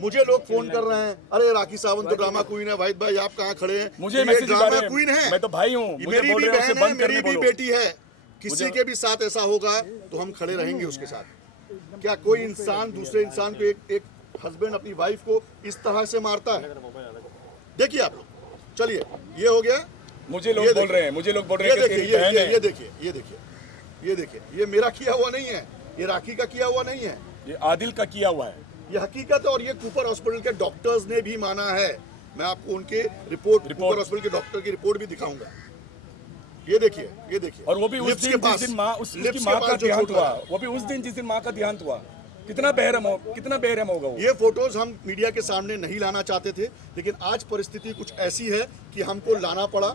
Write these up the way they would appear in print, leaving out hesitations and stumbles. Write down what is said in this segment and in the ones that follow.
मुझे लोग फोन कर रहे हैं, अरे राखी सावंत तो ड्रामा क्वीन है, वाहिद भाई आप कहाँ खड़े हैं? मुझे मैसेज ड्रामा क्वीन है, मैं तो भाई हूँ, मेरी भी बहन है, मेरी भी बेटी है। किसी के भी साथ ऐसा होगा तो हम खड़े रहेंगे उसके साथ। क्या कोई इंसान दूसरे इंसान को एक हस्बैंड अपनी वाइफ को इस तरह से मारता है? देखिए आप लोग, चलिए ये हो गया। मुझे लोग बोल रहे हैं, मुझे लोग बोल रहे हैं ये देखिए, ये देखिए, ये देखिए, ये देखिए, ये मेरा किया हुआ नहीं है, ये राखी का किया हुआ नहीं है, ये आदिल का किया हुआ है, ये हकीकत है। और ये कूपर हॉस्पिटल के डॉक्टर्स ने भी माना है। मैं आपको उनके रिपोर्ट कूपर हॉस्पिटल के डॉक्टर की रिपोर्ट भी दिखाऊंगा। ये देखिए, ये देखिए, और वो भी उस दिन जिस दिन माँ उसकी माँ का देहांत हुआ, वो भी उस दिन जिस दिन माँ का देहांत हुआ। कितना बेरहम होगा वो। ये फोटोज हम मीडिया के सामने नहीं लाना चाहते थे, लेकिन आज परिस्थिति कुछ ऐसी है कि हमको लाना पड़ा।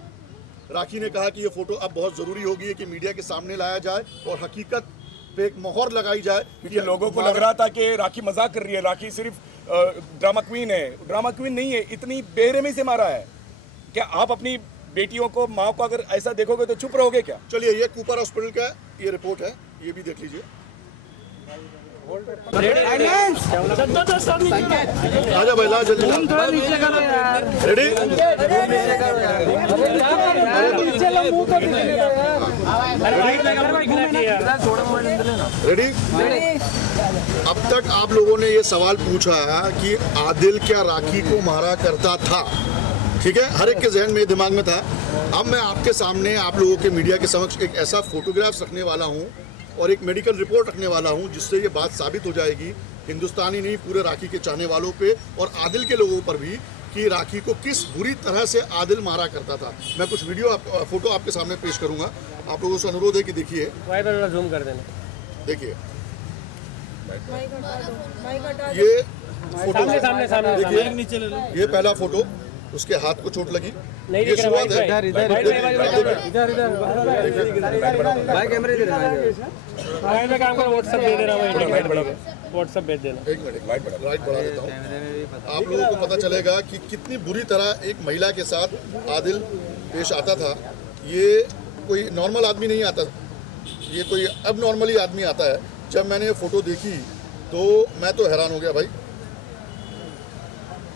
राखी ने कहा कि ये फोटो अब बहुत जरूरी होगी कि मीडिया के सामने लाया जाए और हकीकत पे एक मोहर लगाई जाए, क्योंकि लोगों को लग रहा था कि राखी मजाक कर रही है, राखी सिर्फ ड्रामा क्वीन है। ड्रामा क्वीन नहीं है, इतनी बेरहमी से मारा है। क्या आप अपनी बेटियों को, माँ को अगर ऐसा देखोगे तो चुप रहोगे क्या? चलिए, ये कूपर हॉस्पिटल का ये रिपोर्ट है, ये भी देख लीजिए। आजा भाई, ला जल्दी, रेडी? रेडी? अब तक आप लोगों ने ये सवाल पूछा कि आदिल क्या राखी को मारा करता था, ठीक है? हर एक के जहन में, दिमाग में था। अब मैं आपके सामने, आप लोगों के मीडिया के समक्ष एक ऐसा फोटोग्राफ्स रखने वाला हूँ और एक मेडिकल रिपोर्ट रखने वाला हूँ, जिससे ये बात साबित हो जाएगी हिंदुस्तानी नहीं, पूरे राखी के चाहने वालों पे और आदिल के लोगों पर भी, कि राखी को किस बुरी तरह से आदिल मारा करता था। मैं कुछ फोटो आपके सामने पेश करूँगा। आप लोगों से अनुरोध है कि देखिए, जूम कर देना, देखिए ये फोटो, देखिए ये पहला फोटो, उसके हाथ को चोट लगी, ये शुरुआत है। व्हाट्सएप भेज देना। एक मिनट, लाइट बढ़ा देता हूँ, आप लोगों को पता चलेगा कि कितनी बुरी तरह एक महिला के साथ आदिल पेश आता था। ये कोई नॉर्मल आदमी नहीं आता, ये कोई अब नॉर्मली आदमी आता है। जब मैंने ये फोटो देखी तो मैं तो हैरान हो गया भाई।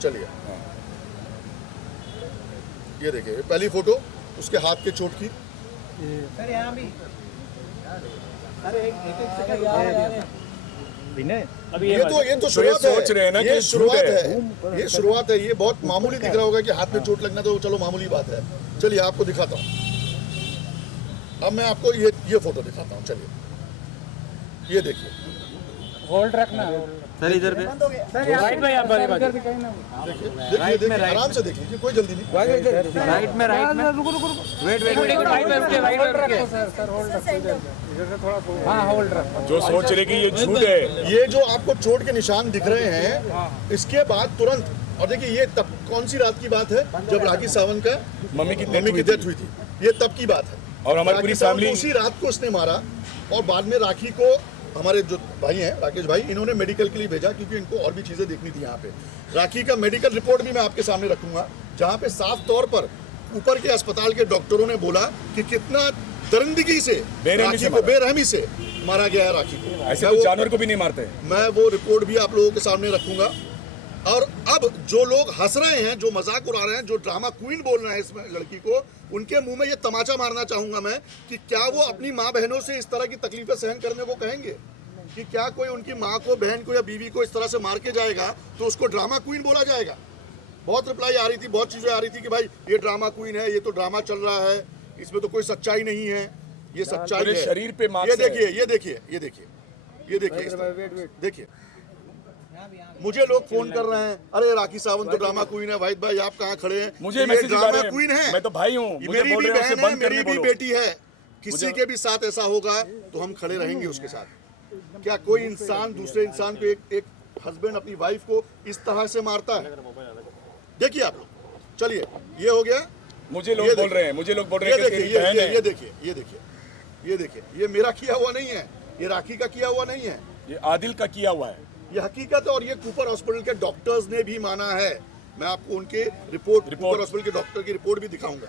चलिए ये देखिए, पहली फोटो उसके हाथ के चोट की। सर यहाँ भी, अरे अभी ये तो शुरुआत है, सोच रहे हैं ना, ये शुरुआत है, ये शुरुआत है। ये बहुत मामूली दिख रहा होगा कि हाथ में चोट लगना तो चलो मामूली बात है। चलिए आपको दिखाता हूँ, अब मैं आपको ये फोटो दिखाता हूँ। चलिए ये देखिए, होल्ड रखना सर, इधर पे राइट में, आप देखिए, आराम से देख लीजिए, कोई जल्दी नहीं। राइट में, रुको वेट राइट में रुके सर, होल्ड थोड़ा, हाँ होल्ड रखो। जो सोच रहे कि ये झूठ है, ये जो आपको चोट के निशान दिख रहे हैं, इसके बाद तुरंत, और देखिए ये तब कौन सी रात की बात है जब राखी सावंत का मम्मी की डेथ हुई थी, ये तब की बात है। और हमारी पूरी फैमिली, उसी रात को उसने मारा और बाद में राखी को, हमारे जो भाई हैं राकेश भाई, इन्होंने मेडिकल के लिए भेजा क्योंकि इनको और भी चीज़ें देखनी थी। यहाँ पे राखी का मेडिकल रिपोर्ट भी मैं आपके सामने रखूंगा, जहाँ पे साफ तौर पर ऊपर के अस्पताल के डॉक्टरों ने बोला कि कितना दरिंदगी से राखी को, बेरहमी से मारा गया है राखी को। ऐसे तो जानवर को भी नहीं मारते। मैं वो रिपोर्ट भी आप लोगों के सामने रखूंगा। और अब जो लोग हंस रहे हैं, जो मजाक उड़ा रहे हैं, जो ड्रामा क्वीन बोल रहे हैं इस लड़की को, उनके मुंह में ये तमाचा मारना चाहूंगा मैं कि क्या वो अपनी माँ बहनों से इस तरह की तकलीफें सहन करने को कहेंगे? कि क्या कोई उनकी माँ को, बहन को या बीवी को इस तरह से मार के जाएगा तो उसको ड्रामा क्वीन बोला जाएगा? बहुत रिप्लाई आ रही थी, बहुत चीज़ें आ रही थी कि भाई ये ड्रामा क्वीन है, ये तो ड्रामा चल रहा है, इसमें तो कोई सच्चाई नहीं है। ये सच्चाई है, शरीर पे मार्क्स। ये देखिए, ये देखिए, ये देखिए, ये देखिए, देखिए मुझे लोग फोन कर रहे हैं, अरे राखी सावंत तो ड्रामा क्वीन है, वाहिद भाई आप कहाँ खड़े हैं? मुझे मैसेज ड्रामा क्वीन है, मैं तो भाई हूँ, मेरी भी बहन है, मेरी भी बेटी है। किसी के भी साथ ऐसा होगा तो हम खड़े रहेंगे उसके साथ। क्या कोई इंसान दूसरे इंसान को, एक हस्बैंड अपनी वाइफ को इस तरह से मारता है? देखिए आप लोग, चलिए ये हो गया। मुझे लोग बोल रहे हैं, मुझे लोग बोल रहे हैं, ये देखिए, ये देखिए, ये देखिए, ये देखिए, ये मेरा किया हुआ नहीं है, ये राखी का किया हुआ नहीं है, ये आदिल का किया हुआ है, ये हकीकत है। और ये कूपर हॉस्पिटल के डॉक्टर्स ने भी माना है। मैं आपको उनके कूपर हॉस्पिटल के डॉक्टर की रिपोर्ट भी दिखाऊंगा।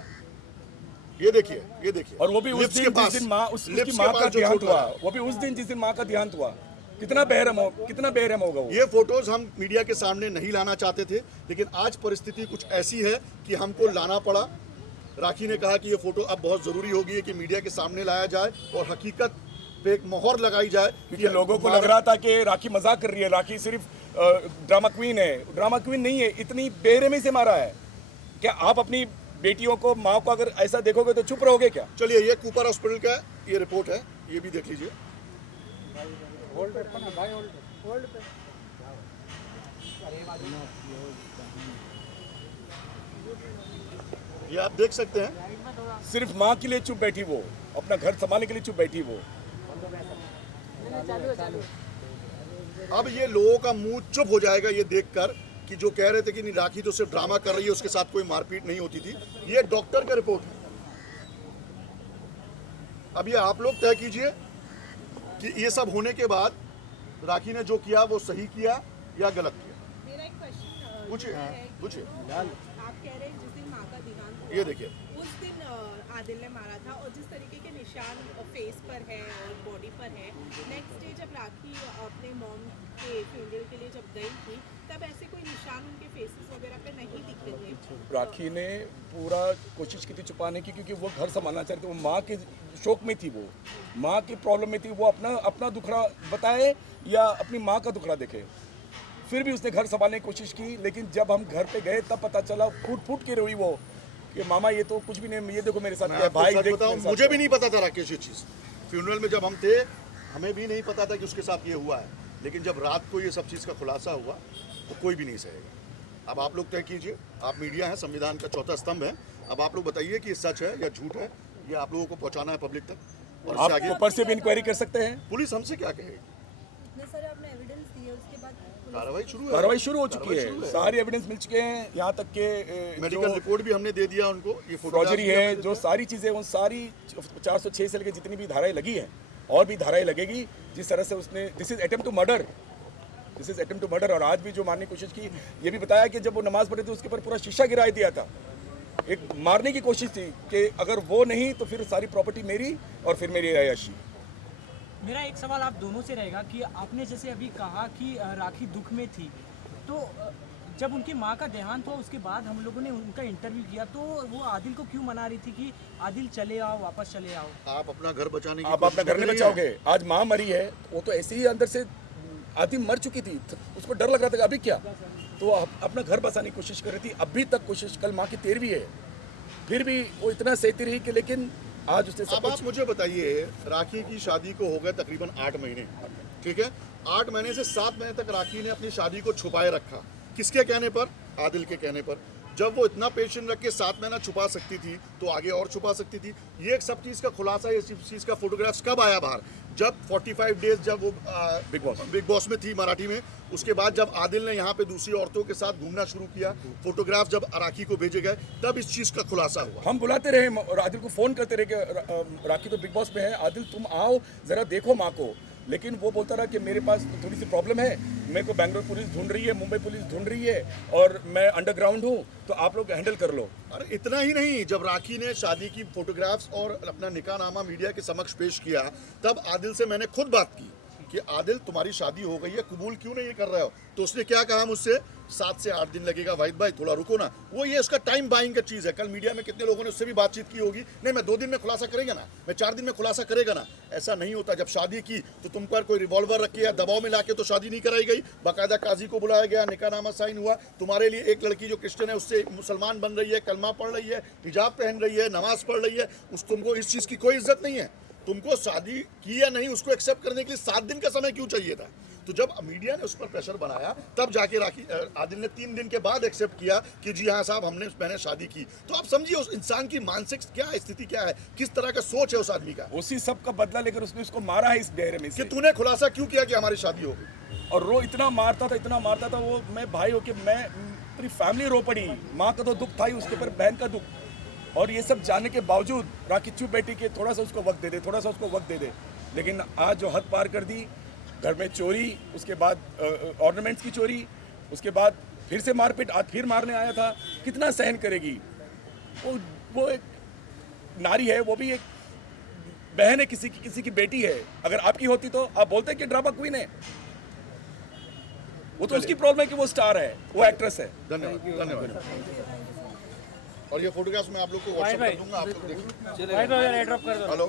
ये देखिए, ये देखिए, और वो भी उस दिन जिस दिन माँ, उसकी माँ का देहांत हुआ, वो भी उस दिन जिस दिन माँ का देहांत हुआ। कितना बेरहम होगा वो। ये फोटोज हम मीडिया के सामने नहीं लाना चाहते थे, लेकिन आज परिस्थिति कुछ ऐसी है कि हमको लाना पड़ा। राखी ने कहा कि ये फोटो अब बहुत ज़रूरी हो गई है कि मीडिया के सामने लाया जाए और हकीकत पे एक मोहर लगाई जाए, क्योंकि लोगों को लग रहा था कि राखी मजाक कर रही है, राखी सिर्फ ड्रामा क्वीन है। ड्रामा क्वीन नहीं है, इतनी बेरहमी से मारा है। क्या आप अपनी बेटियों को, माँ को अगर ऐसा देखोगे तो चुप रहोगे क्या? चलिए, ये कूपर हॉस्पिटल का ये रिपोर्ट है, ये भी देख लीजिए। होल्ड पे ना भाई, होल्ड पे। ये आप देख सकते हैं। सिर्फ माँ के लिए चुप बैठी वो, अपना घर संभालने के लिए चुप बैठी वो। अब ये लोगों का मुंह चुप हो जाएगा ये देखकर कि जो कह रहे थे कि नहीं राखी तो सिर्फ ड्रामा कर रही है, उसके साथ कोई मारपीट नहीं होती थी। ये डॉक्टर का रिपोर्ट है। अब ये आप लोग तय कीजिए कि ये सब होने के बाद राखी ने जो किया वो सही किया या गलत किया। मेरा एक क्वेश्चन पूछिए, पूछिए। आप कह रहे हैं जिस दिन माँ का दिनांक हुआ, ये देखिए, उस दिन आदिल ने मारा था और जिस तरीके के निशान फेस पर है और बॉडी पर है, नेक्स्ट डे जब राखी अपने मॉम के फ्यूनरल के लिए जब गई थी तब ऐसे कोई निशान उनके फेसेस वगैरह पे नहीं दिखे थे। राखी ने पूरा कोशिश की थी छुपाने की, क्योंकि वो घर संभालना चाहती थी। वो माँ के शोक में थी, वो माँ की प्रॉब्लम में थी। वो अपना दुखड़ा बताए या अपनी माँ का दुखड़ा देखे। फिर भी उसने घर संभालने की कोशिश की, लेकिन जब हम घर पे गए तब पता चला, फूट फूट के रोई वो कि मामा ये तो कुछ भी नहीं, ये देखो मेरे साथ क्या है, भाई देख बताऊं, मेरे साथ मुझे क्या भी नहीं पता था राकेश ये चीज़। फ्यूनरल में जब हम थे, हमें भी नहीं पता था कि उसके साथ ये हुआ है, लेकिन जब रात को ये सब चीज़ का खुलासा हुआ तो कोई भी नहीं सहेगा। अब आप लोग तय कीजिए, आप मीडिया है, संविधान का चौथा स्तंभ है। अब आप लोग बताइए कि ये सच है या झूठ है, ये आप लोगों को पहुंचाना है पब्लिक तक। और आप इससे आगे ऊपर से भी इंक्वायरी कर सकते हैं। पुलिस हमसे क्या कहेगी? नहीं सर, आपने एविडेंस दिए, उसके बाद कार्रवाई शुरू है। कार्रवाई शुरू हो चुकी कार्रवाई है, शुरू है। सारे एविडेंस मिल चुके हैं, यहाँ तक के मेडिकल रिपोर्ट भी हमने दे दिया उनको। ये फौजरी है, जो सारी चीज़ें, उन सारी 406 से लेकर जितनी भी धाराएं लगी हैं और भी धाराएं लगेगी। जिस तरह से उसने, this is attempt to murder, this is attempt to murder. और आज भी जो मारने की कोशिश की, ये भी बताया कि जब वो नमाज पढ़े थे उसके ऊपर पूरा शीशा गिरा दिया था। एक मारने की कोशिश थी कि अगर वो नहीं तो फिर सारी प्रॉपर्टी मेरी और फिर मेरी अयाशी। मेरा एक सवाल आप दोनों से रहेगा कि आपने जैसे अभी कहा कि राखी दुख में थी, तो जब उनकी माँ का देहांत हुआ उसके बाद हम लोगों ने उनका इंटरव्यू किया, तो वो आदिल को क्यों मना रही थी कि आदिल चले आओ, वापस चले आओ? आप अपना घर बचाने की आप अपना घर नहीं बचाओगे। आज माँ मरी है, वो तो ऐसे ही अंदर से आदि मर चुकी थी, उसको डर लग रहा था कि अभी क्या, तो अपना घर बचाने की कोशिश कर रही थी। अभी तक कोशिश, कल माँ की 13वीं है, फिर भी वो इतना सहती रही कि लेकिन आज उसने सब अब आप मुझे बताइए, राखी की शादी को हो गए तकरीबन 8 महीने, ठीक है। 8 महीने से 7 महीने तक राखी ने अपनी शादी को छुपाए रखा। किसके कहने पर? आदिल के कहने पर। जब वो इतना पेशेंट रख के 7 महीना छुपा सकती थी तो आगे और छुपा सकती थी। ये सब चीज़ का खुलासा, ये सब चीज़ का फोटोग्राफ्स कब आया बाहर? जब 45 डेज जब वो बिग बॉस में थी मराठी में, उसके बाद जब आदिल ने यहाँ पे दूसरी औरतों के साथ घूमना शुरू किया, फोटोग्राफ जब राखी को भेजे गए, तब इस चीज़ का खुलासा हुआ। हम बुलाते रहे और आदिल को फ़ोन करते रहे कि राखी तो बिग बॉस में है, आदिल तुम आओ ज़रा देखो माँ को, लेकिन वो बोलता रहा कि मेरे पास थोड़ी सी प्रॉब्लम है, मेरे को बेंगलोर पुलिस ढूंढ रही है, मुंबई पुलिस ढूंढ रही है और मैं अंडरग्राउंड हूँ, तो आप लोग हैंडल कर लो। अरे इतना ही नहीं, जब राखी ने शादी की फोटोग्राफ्स और अपना निकाहनामा मीडिया के समक्ष पेश किया, तब आदिल से मैंने खुद बात की कि आदिल तुम्हारी शादी हो गई है, कबूल क्यों नहीं कर रहे हो? तो उसने क्या कहा मुझसे, 7 से 8 दिन लगेगा वाहिद भाई, थोड़ा रुको ना। वो ये उसका टाइम बाइंग का चीज़ है। कल मीडिया में कितने लोगों ने उससे भी बातचीत की होगी, नहीं मैं 2 दिन में खुलासा करेगा ना, मैं 4 दिन में खुलासा करेगा ना। ऐसा नहीं होता। जब शादी की तो तुम पर कोई रिवॉल्वर रख के या दबाव में लाके तो शादी नहीं कराई गई, बाकायदा काजी को बुलाया गया, निकाहनामा साइन हुआ। तुम्हारे लिए एक लड़की जो क्रिश्चियन है उससे मुसलमान बन रही है, कलमा पढ़ रही है, हिजाब पहन रही है, नमाज पढ़ रही है, तुमको इस चीज़ की कोई इज्जत नहीं है। तुमको शादी की या नहीं उसको एक्सेप्ट करने के लिए 7 दिन का समय क्यों चाहिए था? तो जब मीडिया ने उस पर प्रेशर बनाया, तब जाके राखी आदिल ने 3 दिन के बाद एक्सेप्ट किया कि जी हाँ साहब मैंने शादी की। तो आप समझिए उस इंसान की मानसिक क्या स्थिति क्या है, किस तरह का सोच है उस आदमी का। उसी सब का बदला लेकर उसने उसको मारा है इस बेरहमी से। कि तूने खुलासा क्यों किया कि हमारी शादी हो गई? और रो इतना मारता था वो, मैं भाई हो के मैं पूरी फैमिली रो पड़ी। माँ का तो दुख था ही, उसके ऊपर बहन का दुख, और ये सब जानने के बावजूद राखी चुप बैठी कि थोड़ा सा उसको वक्त दे दे, थोड़ा सा उसको वक्त दे दे। लेकिन आज जो हद पार कर दी, घर में चोरी, उसके बाद ऑर्नामेंट्स की चोरी, उसके बाद फिर से मारपीट, आज फिर मारने आया था, कितना सहन करेगी? वो एक नारी है, वो भी एक बहन है, किसी की बेटी है, अगर आपकी होती तो आप बोलते कि ड्रामा क्वीन है। वो तो उसकी प्रॉब्लम है कि वो स्टार है, वो एक्ट्रेस है। धन्यवाद धन्यवाद। और ये फोटोग्राफ्स मैं आप लोग को व्हाट्सएप कर दूंगा, आप लोग देखिए। भाई एड्रॉप कर दो। हेलो